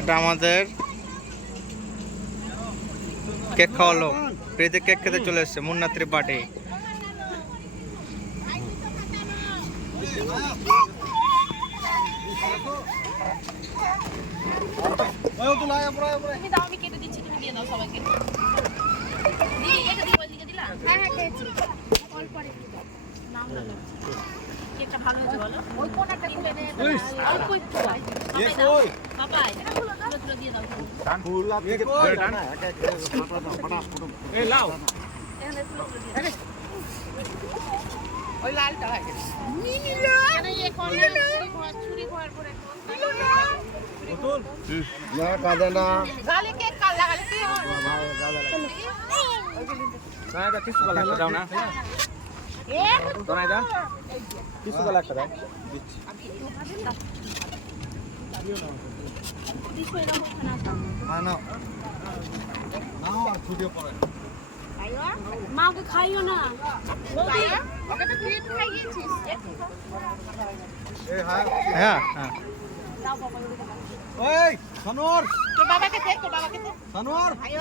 এটা আমাদের কেক খাওয়ালো, প্রীতি কেক খেতে চলে এসছে মুন্না ত্রিপাঠী। মাকে খাইও না। হ্যাঁ হ্যাঁ ওই সানোয়ার তোর বাবাকে দে, তোর বাবাকে দে। সানোয়ার আইও